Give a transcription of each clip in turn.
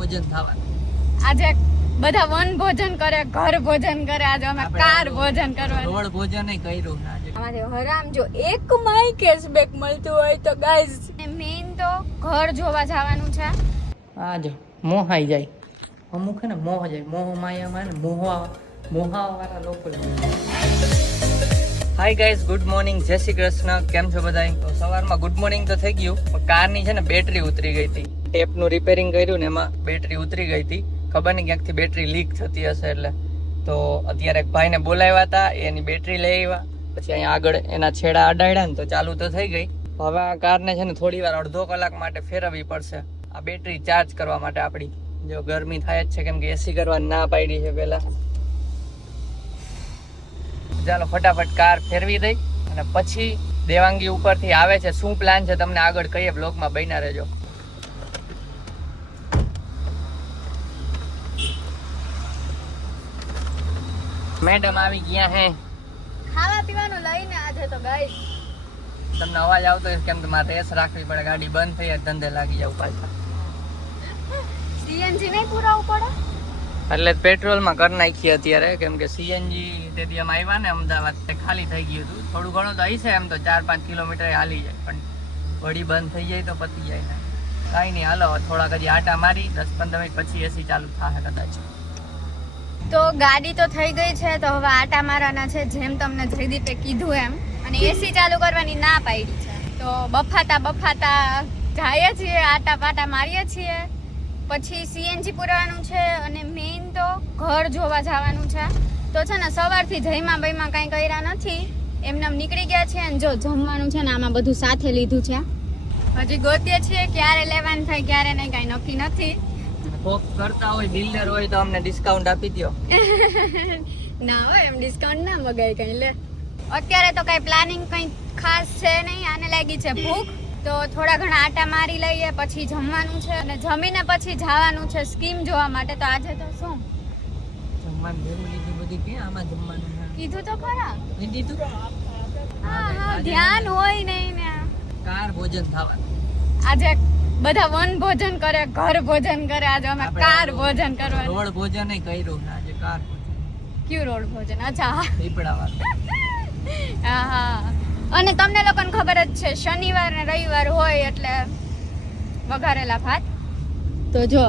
ભોજન થવાનું. આજે બધા વન ભોજન કરે, ઘર ભોજન કરે, આજે અમે કાર ભોજન કરવાનું. રોડ ભોજન એ કર્યું આજે. અમારે હરામ જો એક માય કેશબેક મળતું હોય તો ગાઈઝ મેઈન તો ઘર જોવા જવાનું છે. આ જો મોહાઈ જાય અમુક હે ને મોહ જાય, મોહ માયામાં ને મોહા વાળા લોકો. હાય ગાઈઝ, ગુડ મોર્નિંગ, જય શ્રી કૃષ્ણ. કેમ છો બધા? તો સવારમાં ગુડ મોર્નિંગ તો થઈ ગયું, પણ કારની છે ને બેટરી ઉતરી ગઈ હતી. ટેપનું રિપેરિંગ કર્યું ને એમાં બેટરી ઉતરી ગઈ હતી. ખબર નહીં ક્યાંકથી બેટરી લીક થતી હશે એટલે. તો અત્યારે એક ભાઈને બોલાવ્યા હતા, એની બેટરી લઈ આવ્યા. પછી અહીંયા આગળ એના છેડા અડાડ્યા ને તો ચાલુ તો થઈ ગઈ. હવે આ કારને છે ને થોડી વાર અડધો કલાક માટે ફેરવવી પડશે, આ બેટરી ચાર્જ કરવા માટે. આપણી જો ગરમી થાય જ છે કેમ કે એસી કરવા ના પાડી છે પહેલા. ચાલો ફટાફટ કાર ફેરવી દઈ અને પછી દેવાંગી ઉપરથી આવે છે. શું પ્લાન છે તમને આગળ કહીએ, બ્લોગમાં બન્યા રહેજો. મેડમ આવી ગયા હે ખાવા પીવાનું લઈને આજે તો ગાઈસ. તમને અવાજ આવતો હોય કેમ કે મારે રેસ રાખવી પડે, ગાડી બંધ થઈ જાય, ધંધે લાગી જાવ પાછા. સીએનજી નહીં પુરાવું પડે એટલે પેટ્રોલમાં કરી નાખીએ અત્યારે, કેમ કે સીએનજી તેથી અમે આવ્યા ને અમદાવાદ તે ખાલી થઈ ગયું હતું. થોડું ઘણું તો હશે, એમ તો 4-5 કિલોમીટર હાલી જાય, પણ વળી બંધ થઈ જાય તો પતી જાય ને. કાંઈ નહીં, હાલો થોડાક હજી આટા મારી 10-15 મિનિટ પછી એસી ચાલુ થશે કદાચ. તો ગાડી તો થઈ ગઈ છે, તો હવે આટા મારવાના છે જેમ તમને જયદીપે કીધું એમ. અને એસી ચાલુ કરવાની ના પાડી છે, તો બફાતા જઈએ છીએ, આટા પાટા મારીએ છીએ. પછી સીએનજી પુરાવાનું છે અને મેઇન તો ઘર જોવા જવાનું છે. તો છે ને સવારથી જઈમાં બઈમાં કાંઈ કર્યા નથી, એમને નીકળી ગયા છે. અને જો જમવાનું છે ને આમાં બધું સાથે લીધું છે. હજી ગોતીએ છીએ, ક્યારે લેવાનું થાય ક્યારે નહીં કાંઈ નક્કી નથી. કોક કરતા હોય બિલ્ડર હોય તો અમને ડિસ્કાઉન્ટ આપી દો. ના હોય એમ ડિસ્કાઉન્ટ ના મગાય કઈ લે. અત્યારે તો કઈ પ્લાનિંગ કઈ ખાસ છે નહીં, આને લાગી છે ભૂખ, તો થોડા ઘણા આટા મારી લઈએ, પછી જમવાનું છે અને જમીને પછી જવાનું છે સ્કીમ જોવા માટે. તો આજે તો શું જમવાનું ભેગું લીધું બધી કે આમાં જમવાનું કીધું તો ખરા. દીધું. હા ધ્યાન હોય નહીં ને. કાર ભોજન થવાનું. આજે બધા વન ભોજન કરે, ઘર ભોજન કરે, આજે અમે કાર ભોજન કરવાનું. રોડ ભોજન એ કર્યું આજે કાર ભોજન. ક્યુ રોડ ભોજન? અચ્છા પીપળા વાળું. હા. અને તમને લોકોને ખબર જ છે શનિવાર ને રવિવાર હોય એટલે વઘારેલા ભાત. તો જો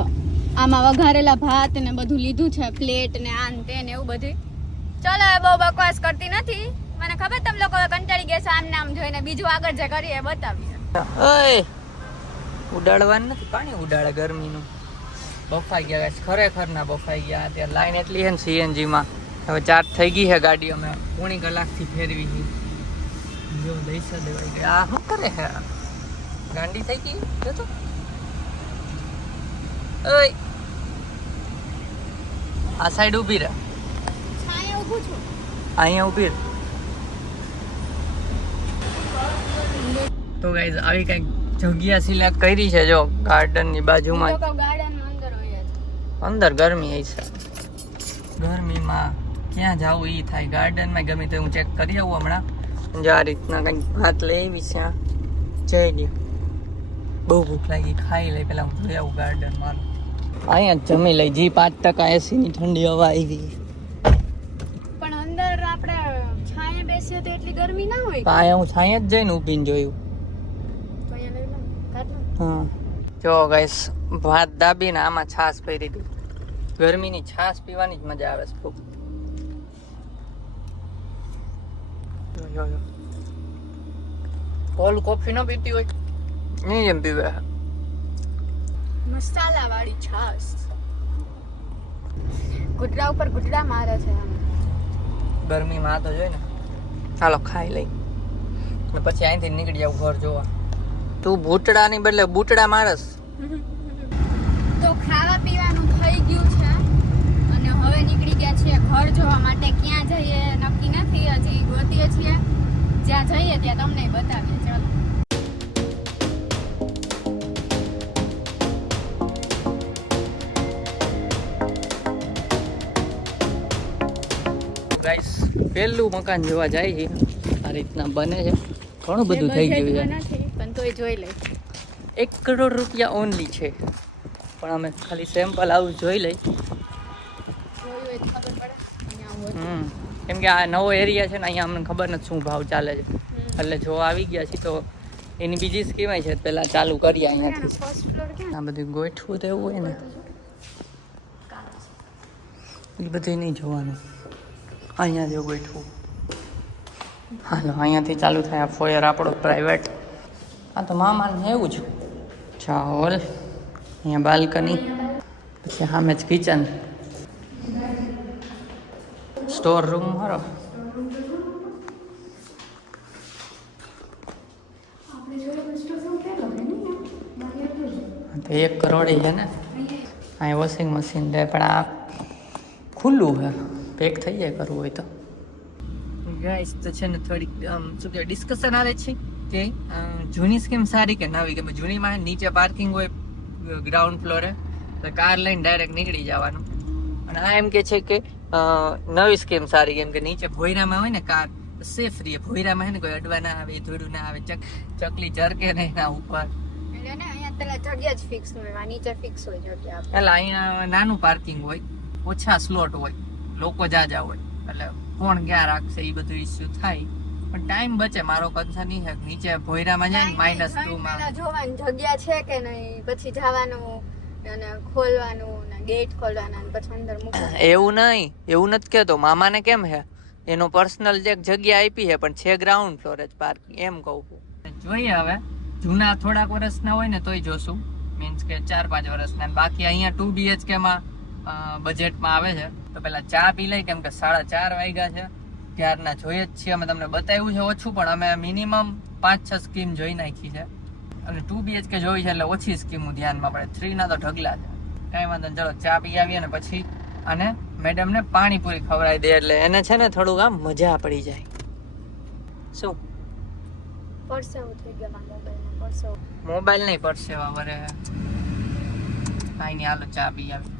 આમાં વઘારેલા ભાત ને બધું લીધું છે, પ્લેટ ને આન તે ને એવું બધું. ચલો હવે બહુ બકવાસ કરતી નથી, મને ખબર તમે લોકો કંટાળી ગયા છે આમ નામ જોઈને. બીજું આગળ જે કરીએ એ બતાવીએ. ઓય ઉડાડવાનું નથી, પાણી ઉડાડે ગરમીનું. બફાઈ ગયા guys, ખરેખર ના બફાઈ ગયા. અત્યારે લાઈન એટલી છે ને સીએનજી માં, હવે ચાર્જ થઈ ગઈ છે ગાડી. અમે પોણી કલાકથી ફેરવી છે. જો દઈશ દેવાઈ ગયા. આ શું કરે છે? ગાંડી થઈ ગઈ જો તો. ઓય આ સાઈડ ઊભી રહે, છાયા ઊભું છું, અહીંયા ઊભી રહે. તો ગાઈઝ આવી કઈક જગ્યા સિલેક્ટ કરી છે જો ગાર્ડન ની બાજુમાં. ગાર્ડન અંદર હોય છે. અંદર ગરમી હશે, ગરમીમાં ક્યાં જાવું એ થાય. ગાર્ડનમાં ગમે તો હું ચેક કરી આવું હમણાં. જો આ રીતના કંઈક ભાત લઈ આવી છે, જઈ લ્યો. બહુ ભૂખ લાગી, ખાઈ લઈ પેલા હું જોઈ આવું ગાર્ડનમાં. અહીંયા જ જમી લઈ, જી 5% એસી ની ઠંડી હવા આવી. પણ અંદર આપણે છાયા બેસીએ તો એટલી ગરમી ના હોય. અહીંયા હું છાંય જ જઈને ઊભીને જોયું. તો અહીંયા લઈ લો, કાઢ લો. હા જો ગાઈસ, ભાત દાબીને આમાં છાશ પી દીધું. ગરમીની છાશ પીવાની જ મજા આવે છે ખૂબ. કોલ્ડ કોફી ન પીતી હોય નહીં એમ પીવે. મસાલા વાળી છાશ, ગુટડા ઉપર ગુટડા મારે છે. ગરમીમાં આ તો જોઈ ને. હાલો ખાઈ લઈ ને પછી અહીંથી નીકળી જાવ ઘર જોવા. તું ભૂટડાની બદલે બૂટડા મારસ. તો ખાવા પીવાનું થઈ ગયું છે અને હવે નીકળી ગયા છીએ ઘર જોવા માટે. ક્યાં જઈએ નક્કી નથી, હજી ગોતીએ છીએ. જ્યાં જઈએ ત્યાં તમને બતાવીએ. ચાલો ગાઈસ, પહેલું મકાન જોવા જાય છે. આ રીતના બને છે, ઘણું બધું થઈ ગયું છે. નથી પણ તોય જોઈ લે. 1 કરોડ રૂપિયા ઓનલી છે. પણ અમે ખાલી સેમ્પલ આવું જોઈ લઈ. જોયું હોય તો ખબર પડે અહીંયા આવું કેમ કે આ નવો એરિયા છે ને, અહીંયા અમને ખબર નથી શું ભાવ ચાલે છે. એટલે જો આવી ગયા છીએ તો એની બીજી સ્કીમ છે, પેલા ચાલુ કરીએ અહીંયાથી. ફર્સ્ટ ફ્લોર ક્યાં આ બધું ગોઠવું તો એવું હોય ને, એ બધું નહીં જોવાનું. અહીંયા જો ગોઠવું. હાલો અહીંયાથી ચાલુ થાય આ ફોયર આપણો પ્રાઇવેટ. આ તો મામાને એવું જ. અચ્છા હોલ, અહીંયા બાલ્કની, પછી સામે જ કિચન, સ્ટોર રૂમ મારો. તો 1 કરોડ છે ને. અહીં વોશિંગ મશીન રહે, પણ આ ખુલ્લું છે, પેક થઈ જાય કરવું હોય તો. ગાઈસ તો છે ને થોડીક શું કહેવાય ડિસ્કશન આવે છે કે જૂની સ્કીમ સારી કે નવી. કે જૂનીમાં નીચે પાર્કિંગ હોય ગ્રાઉન્ડ ફ્લોરે, તો કાર લઈને ડાયરેક્ટ નીકળી જવાનું. અને આ એમ કે છે કે નવી સ્કીમ સારી, કેમ કે નીચે ભોયરામાં હોય ને કાર સેફ રહે. ભોયરામાં છે ને કોઈ અડવા ના આવે, ધૂળું ના આવે, ચકલી ચરકે નહીં ના ઉપર. એટલે ને અહીંયા પેલા જગ્યા જ ફિક્સ હોય, નીચે ફિક્સ હોય જગ્યા. એટલે અહીંયા નાનું પાર્કિંગ હોય, ઓછા સ્લોટ હોય, લોકો જાજા હોય, એટલે કોણ ક્યાં રાખશે એ બધું ઇસ્યુ થાય. પણ ટાઈમ બચે. મારો કન્સર્ન નહીં છે નીચે ભોયરામાં જાય ને -2 માં જોવાની જગ્યા છે કે નહીં, પછી જવાનું અને ખોલવાનું ને ગેટ ખોલવાના ને પછી અંદર મૂકવાનું. એવું નહીં, એવું નથી કહેતો. મામાને કેમ હે એનો પર્સનલ જે જગ્યા આપી છે, પણ છે ગ્રાઉન્ડ ફ્લોર જ પાર્કિંગ, એમ કહું છું. જોઈએ હવે જૂના થોડાક વર્ષના હોય ને તોય જોશું, મીન્સ કે 4-5 વર્ષના. બાકી અહીંયા 2 BHK માં બજેટમાં આવે છે. તો પેલા ચા પી લઈ, કેમ કે 4:30 વાગ્યા છે. ત્યારના જોઈએ જ છીએ. અમે તમને બતાવ્યું છે ઓછું, પણ અમે મિનિમમ 5-6 સ્કીમ જોઈ નાખી છે. અને 2 BHK જોઈ છે એટલે ઓછી સ્કીમો ધ્યાનમાં પડે. 3 ના તો ઢગલા છે. કાંઈ વાંધો નહીં, ચલો ચા પી આવીએ ને પછી અને મેડમને પાણીપુરી ખવડાવી દે, એટલે એને છે ને થોડુંક આમ મજા પડી જાય. શું પરસેવો થઈ ગયો મારા મોબાઈલમાં, પરસેવો. મોબાઈલ નહીં, પરસેવા વરે. કાંઈ નહીં, હાલો ચા પી આવી.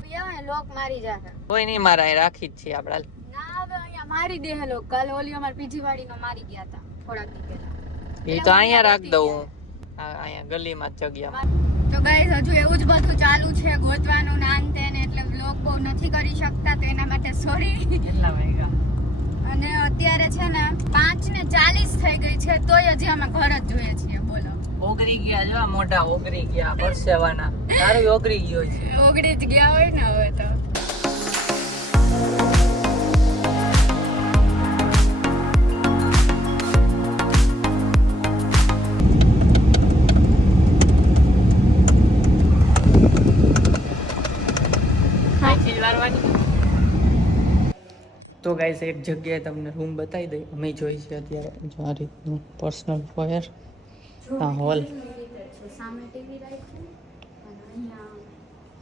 લોક મારી જાહે. કોઈ નહીં મારા, અહીં રાખી જ છીએ આપડા. ના હવે અહીંયા મારી દે લોક. કાલે ઓલી અમાર પીજી વાડી નો મારી ગયા હતા થોડાક દી પહેલા. એ તો અહીંયા રાખ દઉં, અહીંયા ગલીમાં જ જગ્યામાં. તો ગાઈસ હજુ એવું જ બધું ચાલુ છે, ગોતવાનું ને આન તે ને, એટલે વ્લોગ બહુ નથી કરી શકતા, તો એના માટે સોરી. કેટલા વાગ્યા? અને અત્યારે છે ને 5:40 થઈ ગઈ છે, તોય હજી અમે ઘર જ જોઈએ છીએ. બોલો, ઓગરી ગયા જો, મોઢા ઓગરી ગયા પરસેવાના. તારું ઓગરી ગયો છે. ઓગળી જ ગયા હોય ને હવે તો. તો ગાઈસ એક જગ્યાએ તમને રૂમ બતાવી દઈ. અમે જોઈ છે અત્યારે જો આ રીતનું પર્સનલ ફોયર, આ હોલ, સામે ટીવી રાખી અને અહીંયા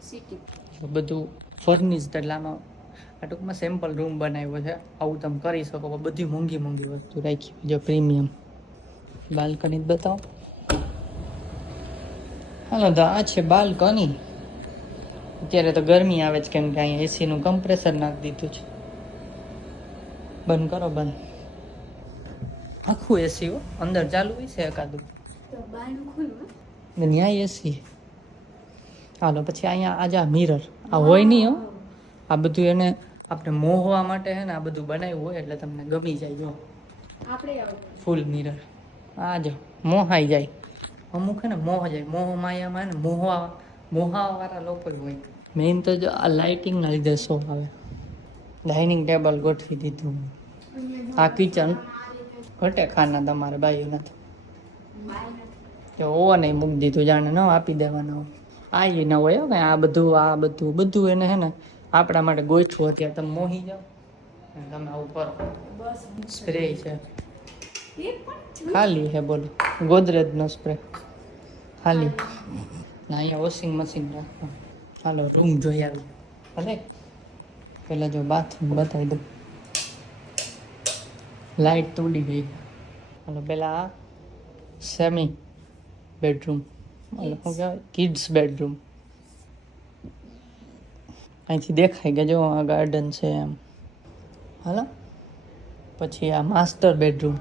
સીટી, બધું ફર્નિશ્ડ. એટલે આમાં આ ટૂંકમાં સેમ્પલ રૂમ બનાવ્યો છે. આવું તમે કરી શકો. બધી મોંઘી મોંઘી વસ્તુ રાખી જો, પ્રીમિયમ. બાલ્કની બતાવો. હાલો તો આ છે બાલ્કની. અત્યારે તો ગરમી આવે છે, કેમ કે અહીંયા એસીનું કમ્પ્રેસર નાખી દીધું છે. બંધ કરો, બંધ. આખું એસી હો, અંદર ચાલુ હોય છે એકાદું, ત્યાં એસી. હાલો પછી અહીંયા આજે મિરર આ હોય નહીં હો, આ બધું એને આપણે મોહવા માટે છે ને આ બધું બનાવ્યું હોય, એટલે તમને ગમી જાય. જો ફૂલ મિરર આ જો મોહાઈ જાય. અમુક છે ને મોહ જાય, મોહ માયામાં ને મોહાવાળા લોકો હોય. મેઇન તો જો આ લાઇટિંગના લીધે શો આવે. ડાઇનિંગ ટેબલ ગોઠવી દીધું. આ કિચન ઘટે ખાના તમારે બાયું નથી કે ઓવન એ મૂકી દીધું, જાણે ન આપી દેવાના હોય. આ એ ન હોય કે આ બધું એને હે ને આપણા માટે ગોઠવું. અત્યારે તમે મોહી જાઓ અને તમે આવું કરો. સ્પ્રે છે ખાલી છે, બોલો ગોદરેજનો સ્પ્રે ખાલી. અહીંયા વોશિંગ મશીન રાખવાનું. હાલો રૂમ જોઈ આવી. ભલે પેલા જો બાથરૂમ બતાવી દઉં. લાઇટ તો ઉડી ગઈ. હાલો પેલા આ સેમી બેડરૂમ, શું કહેવાય, કિડ્સ બેડરૂમ. અહીંથી દેખાય કે જો આ ગાર્ડન છે એમ. હાલો પછી આ માસ્ટર બેડરૂમ.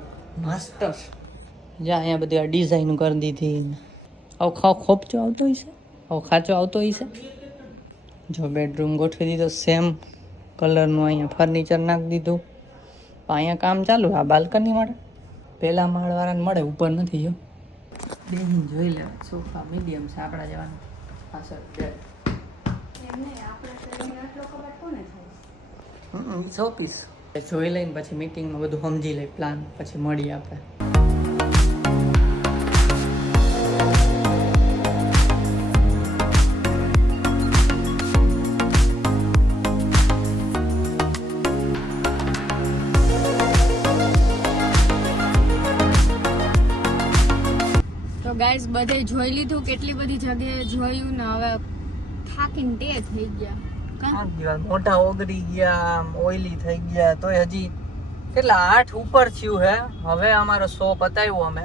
માસ્ટર જ્યાં અહીંયા બધી આ ડિઝાઇન કરી દીધી. આવો ખોપચો આવતો હોય છે, આવો ખાંચો આવતો હોય છે. જો બેડરૂમ ગોઠવી દીધો સેમ કલરનું, અહીંયા ફર્નિચર નાખી દીધું. અહીંયા કામ ચાલુ. આ બાલ્કની મળે, પહેલા માળવાળાને મળે, ઉપર નથી. જો બેહીને જોઈ લે. સોફા મીડિયમ છે આપણા જવાનું. પાછળ બેડ 100 પીસ જોઈ લઈને પછી મીટિંગમાં બધું સમજી લઈ પ્લાન, પછી મળીએ આપણે. તો ગાઈસ બધે જોઈ લીધું, કેટલી બધી જગ્યાએ જોયું ને હવે થાકીને તે થઈ ગયા. મોટા ઓગળી ગયા, ઓઈલી થઈ ગયા, તોય હજી કેટલા 8 ઉપર થયું હે. હવે અમારો શો પતાવ્યો અમે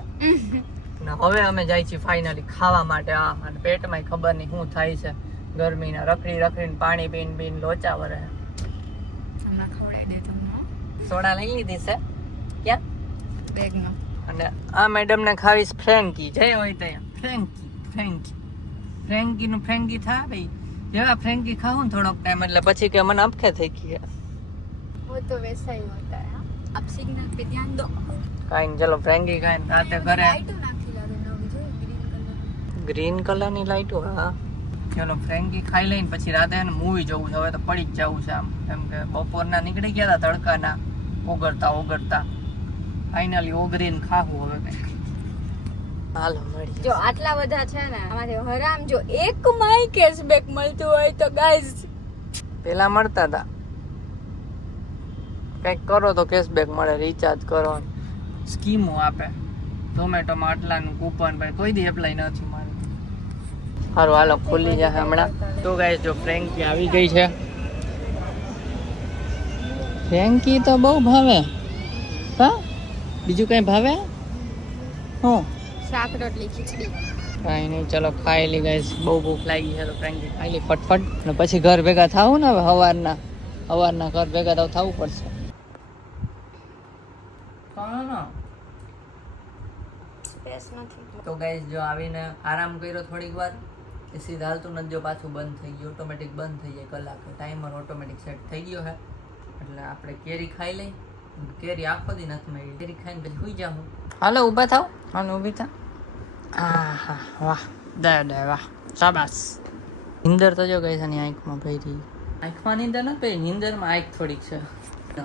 ને હવે અમે જાય છીએ ફાઇનલી ખાવા માટે. અને પેટમાં ખબર નહીં શું થાય છે, ગરમીના રખડી રખડીને પાણી પીને લોચા વરે. હમણાં ખવડાવી દે તમને સોડા લઈ લીધી છે ક્યાં બેગમાં. અને આ મેડમ ને ખાવીશ ફ્રેન્કી. જય હોય ત્યાં ફ્રેન્કી નું ફ્રેન્કી થા ભાઈ. જેવા ફ્રેન્કી ખાવું ને થોડોક ટાઈમ એટલે પછી કે મને અપખે થઈ ગઈ. वो तो वैसा ही होता है. आप सिग्नल पे ध्यान दो. કાઈ નહીં, ચલો ફ્રેન્કી ખાઈને રાતે ઘરે. લાઈટો નાખી લાગે નવી જો ગ્રીન કલર. ગ્રીન કલર ની લાઈટો. હા ચલો ફ્રેન્કી ખાઈ લઈને પછી રાતે એને મૂવી જોવું છે. હવે તો પડી જ જવું છે આમ, કેમ કે બપોરના નીકળી ગયા હતા તડકાના ઓગળતા ફાઇનલી ઓગરીને ખાવું હવે કઈ. હાલો મળી. જો આટલા બધા છે ને આમાંથી હરામ જો એક માય કેશબેક મળતું હોય તો ગાઈઝ પેલા મળતા હતા, કંઈક કરો તો કેશબેક મળે, રિચાર્જ કરો, સ્કીમો આપે. ઝોમેટોમાં આટલાનું કૂપન ભાઈ કોઈ દી એપ્લાય નથી મારે. સારું હાલો ખુલ્લી જશે હમણાં. તો ગાઈસ જો ફ્રેન્કી આવી ગઈ છે. ફ્રેન્કી તો બહુ ભાવે. હા બીજું કઈ ભાવે? હું શાક રોટલી ખીચડી. કાંઈ નહીં, ચલો ખાઈ લી ગાઈસ. બહુ ભૂખ લાગી છે તો ફ્રેન્કી ખાઈ લી ફટફટ. અને પછી ઘર ભેગા થાવું ને હવે સવારના ઘર ભેગા તો થવું પડશે. સ્પેસ નથી. તો ગાઈસ જો આવીને આરામ કર્યો થોડીક વાર. એસી હાલતું નથી, જો પાછું બંધ થઈ ગયું. ઓટોમેટિક બંધ થઈ જાય કલાકે. ટાઈમર ઓટોમેટિક સેટ થઈ ગયો છે. એટલે આપણે કેરી ખાઈ લઈ. કેરી આખો દી નથી મળી. કેરી ખાઈને પછી સુઈ જાઉં. હાલો ઊભા થાવ. હાલો ઊભી થા. આહા વાહ દે વાહ શાબાશ. નીંદર તો જો ગાઈસ આની આંખમાં ભરી. આંખમાં નીંદર નથી પડી, નીંદરમાં આંખ થોડીક છે.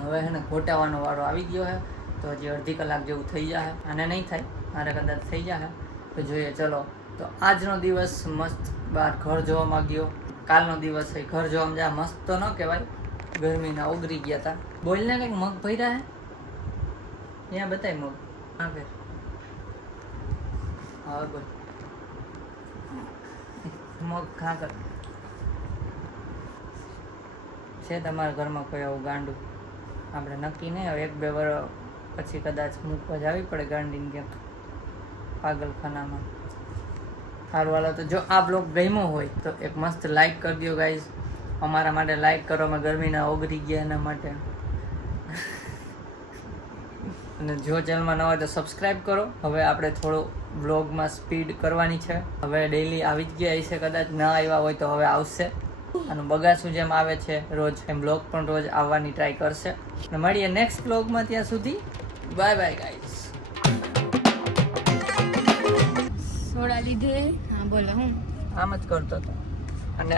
હવે એને ઘોટાવાનો વાળો આવી ગયો છે. તો હજી અડધી કલાક જેવું થઈ જાય. આને નહીં થાય, મારે કદાચ થઈ જાય તો જોઈએ. ચલો તો આજનો દિવસ મસ્ત બહાર ઘર જોવામાં ગયો. કાલનો દિવસ છે ઘર જોવામાં જા મસ્ત તો ન કહેવાય, ગરમીના ઓગરી ગયા હતા. બોલને કંઈક મગ ભર્યા હે ત્યાં બતાય મગ. હા ફેર હા બોલ મગ ખા કર. છે તમારા ઘરમાં કોઈ આવું ગાંડું? આપણે નક્કી નહીં, હવે 1-2 વર્ષ પછી કદાચ મૂકવા જ આવી પડે ગાંડીને ક્યાંક પાગલખાનામાં. સારું હાલો તો જો આ બ્લોગ ગમ્યો હોય તો એક મસ્ત લાઈક કરી દો ગાઈઝ. અમારા માટે લાઈક કરો, અમે ગરમીના ઓગરી ગયા એના માટે. અને જો ચેનલમાં ન હોય તો સબસ્ક્રાઈબ કરો. હવે આપણે થોડો બ્લોગમાં સ્પીડ કરવાની છે. હવે ડેઈલી આવી જ ગયા હશે, કદાચ ના આવ્યા હોય તો હવે આવશે. અને બગાસું જેમ આવે છે રોજ એમ બ્લોગ પણ રોજ આવવાની ટ્રાય કરશે. અને મળીએ નેક્સ્ટ બ્લોગમાં. ત્યાં સુધી બાય બાય ગાઈઝ. સોડા લીધે. હા બોલો. હું આમ જ કરતો હતો અને